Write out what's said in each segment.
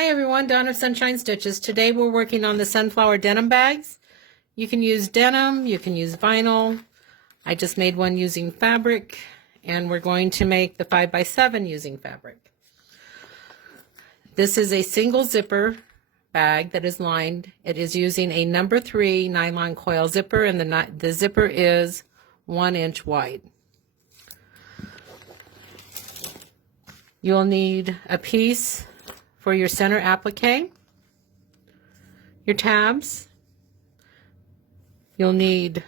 Hi everyone, Dawn of Sunshine Stitches. Today we're working on the sunflower denim bags. You can use denim, you can use vinyl. I just made one using fabric, and we're going to make the 5x7 using fabric. This is a single zipper bag that is lined. It is using a number 3 nylon coil zipper, and the zipper is 1 inch wide. You'll need a piece for your center applique, your tabs. You'll need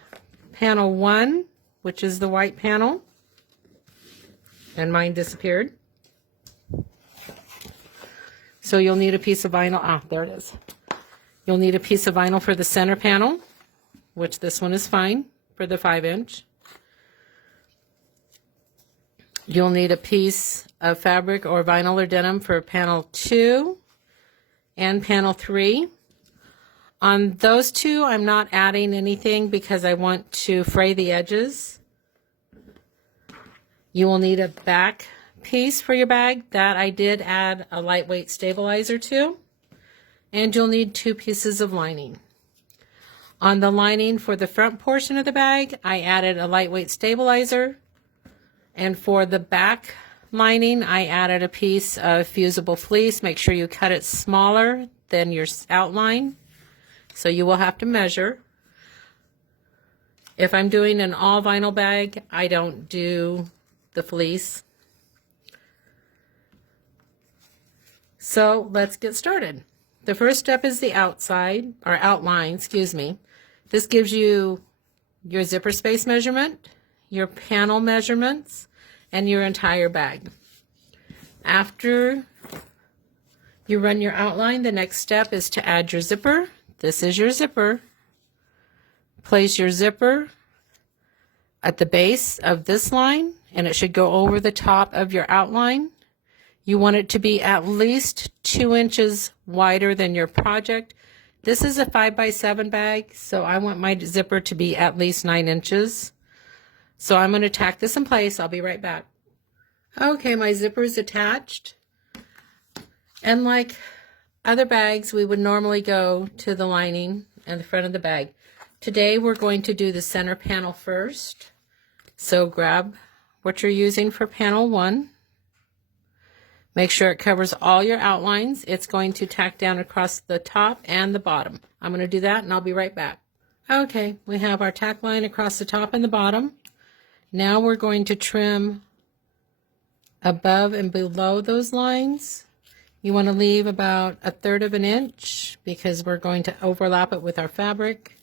panel 1, which is the white panel, and mine disappeared. So you'll need a piece of vinyl. There it is. You'll need a piece of vinyl for the center panel, which this one is fine for the 5 inch. You'll need a piece of fabric or vinyl or denim for panel 2 and panel 3. On those two, I'm not adding anything because I want to fray the edges. You will need a back piece for your bag that I did add a lightweight stabilizer to. And you'll need 2 pieces of lining. On the lining for the front portion of the bag, I added a lightweight stabilizer. And for the back lining, I added a piece of fusible fleece. Make sure you cut it smaller than your outline, so you will have to measure. If I'm doing an all vinyl bag, I don't do the fleece. So let's get started. The first step is the outside, or outline, excuse me. This gives you your zipper space measurement, your panel measurements, and your entire bag. After you run your outline, the next step is to add your zipper. This is your zipper. Place your zipper at the base of this line, and it should go over the top of your outline. You want it to be at least 2 inches wider than your project. This is a 5x7 bag, so I want my zipper to be at least 9 inches. So I'm going to tack this in place. I'll be right back. Okay, my zipper is attached. And like other bags, we would normally go to the lining and the front of the bag. Today we're going to do the center panel first. So grab what you're using for panel 1. Make sure it covers all your outlines. It's going to tack down across the top and the bottom. I'm going to do that and I'll be right back. Okay, we have our tack line across the top and the bottom. Now we're going to trim above and below those lines. You want to leave about 1/3 of an inch because we're going to overlap it with our fabric.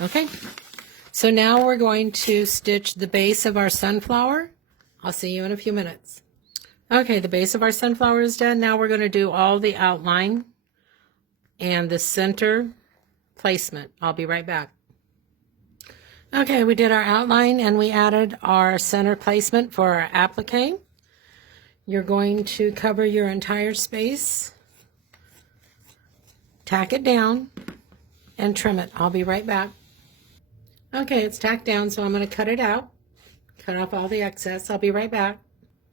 Okay, so now we're going to stitch the base of our sunflower. I'll see you in a few minutes. Okay, the base of our sunflower is done. Now we're going to do all the outline and the center placement. I'll be right back. Okay, we did our outline and we added our center placement for our applique. You're going to cover your entire space, tack it down, and trim it. I'll be right back. Okay, it's tacked down, so I'm going to cut it out. Cut off all the excess. I'll be right back.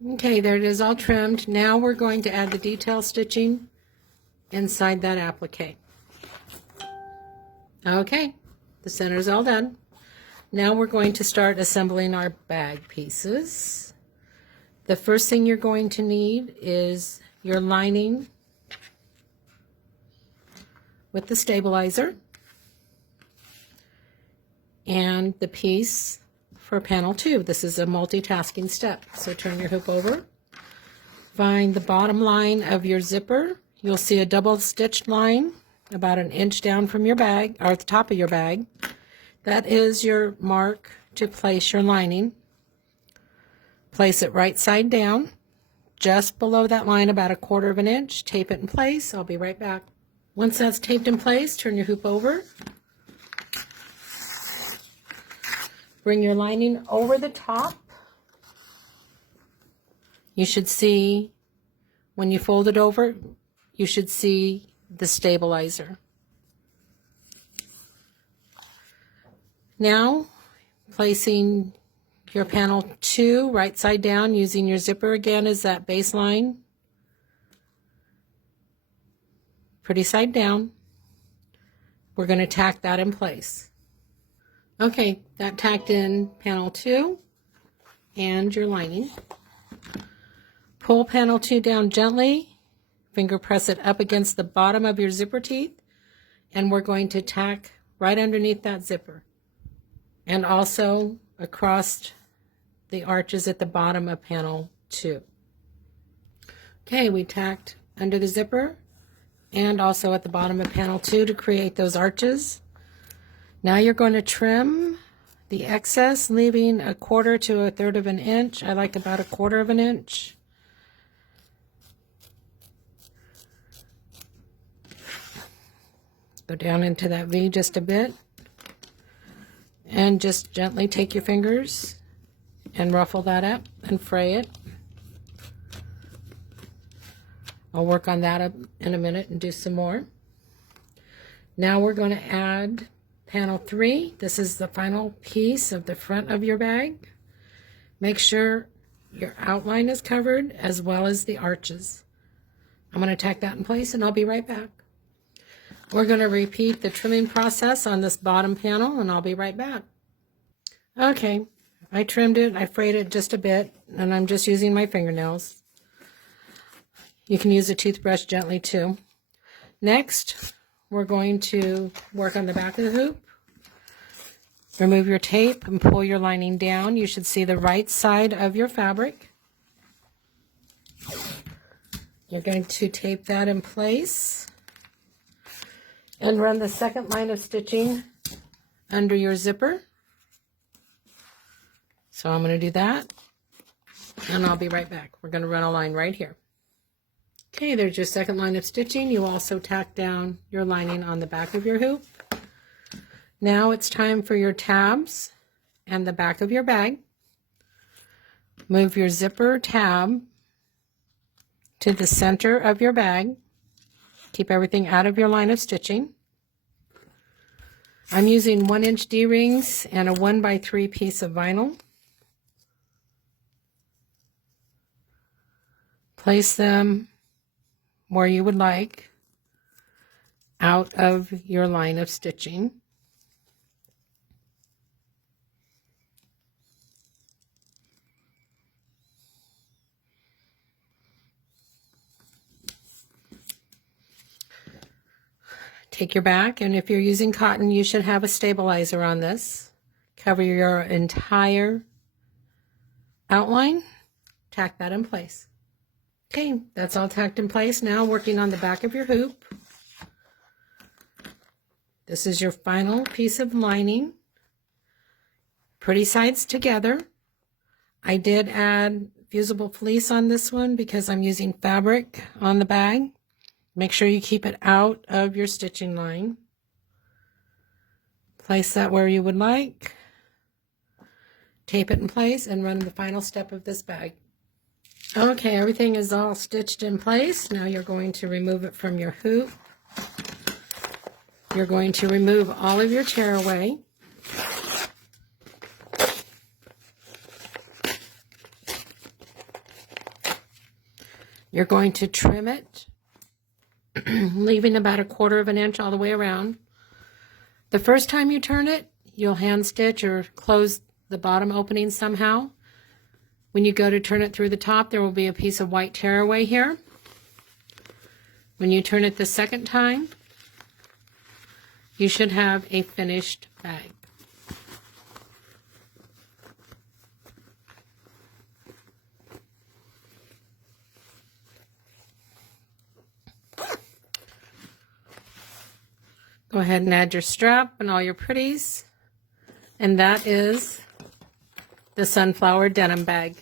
Okay, there it is all trimmed. Now we're going to add the detail stitching inside that applique. Okay, the center is all done. Now we're going to start assembling our bag pieces. The first thing you're going to need is your lining with the stabilizer and the piece for panel 2. This is a multitasking step. So turn your hoop over. Find the bottom line of your zipper. You'll see a double stitched line about 1 inch down from your bag, or at the top of your bag. That is your mark to place your lining. Place it right side down, just below that line, about 1/4 of an inch. Tape it in place. I'll be right back. Once that's taped in place, turn your hoop over. Bring your lining over the top. You should see when you fold it over, you should see the stabilizer. Now, placing your panel 2 right side down, using your zipper again as that baseline. Pretty side down. We're going to tack that in place. Okay, that tacked in panel 2 and your lining. Pull panel 2 down gently, finger press it up against the bottom of your zipper teeth, and we're going to tack right underneath that zipper and also across the arches at the bottom of panel 2. Okay, we tacked under the zipper and also at the bottom of panel 2 to create those arches. Now you're going to trim the excess, leaving 1/4 to 1/3 of an inch. I like about 1/4 of an inch. Go down into that V just a bit and just gently take your fingers and ruffle that up and fray it. I'll work on that up in a minute and do some more. Now we're going to add panel 3. This is the final piece of the front of your bag. Make sure your outline is covered as well as the arches. I'm going to tack that in place and I'll be right back. We're going to repeat the trimming process on this bottom panel and I'll be right back. Okay, I trimmed it, I frayed it just a bit, and I'm just using my fingernails. You can use a toothbrush gently too. Next, we're going to work on the back of the hoop. Remove your tape and pull your lining down. You should see the right side of your fabric. You're going to tape that in place and run the second line of stitching under your zipper. So I'm going to do that, and I'll be right back. We're going to run a line right here. Okay, there's your second line of stitching. You also tack down your lining on the back of your hoop. Now it's time for your tabs and the back of your bag. Move your zipper tab to the center of your bag. Keep everything out of your line of stitching. I'm using 1-inch D-rings and a 1x3 piece of vinyl. Place them where you would like out of your line of stitching. Take your back, and if you're using cotton, you should have a stabilizer on this. Cover your entire outline, tack that in place. Okay, that's all tacked in place. Now working on the back of your hoop. This is your final piece of lining. Pretty sides together. I did add fusible fleece on this one because I'm using fabric on the bag. Make sure you keep it out of your stitching line. Place that where you would like. Tape it in place and run the final step of this bag. Okay, everything is all stitched in place. Now you're going to remove it from your hoop. You're going to remove all of your tearaway. You're going to trim it, leaving about 1/4 of an inch all the way around. The first time you turn it, you'll hand stitch or close the bottom opening somehow. When you go to turn it through the top, there will be a piece of white tearaway here. When you turn it the second time, you should have a finished bag. Go ahead and add your strap and all your pretties. And that is the sunflower denim bag.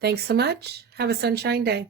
Thanks so much. Have a sunshine day.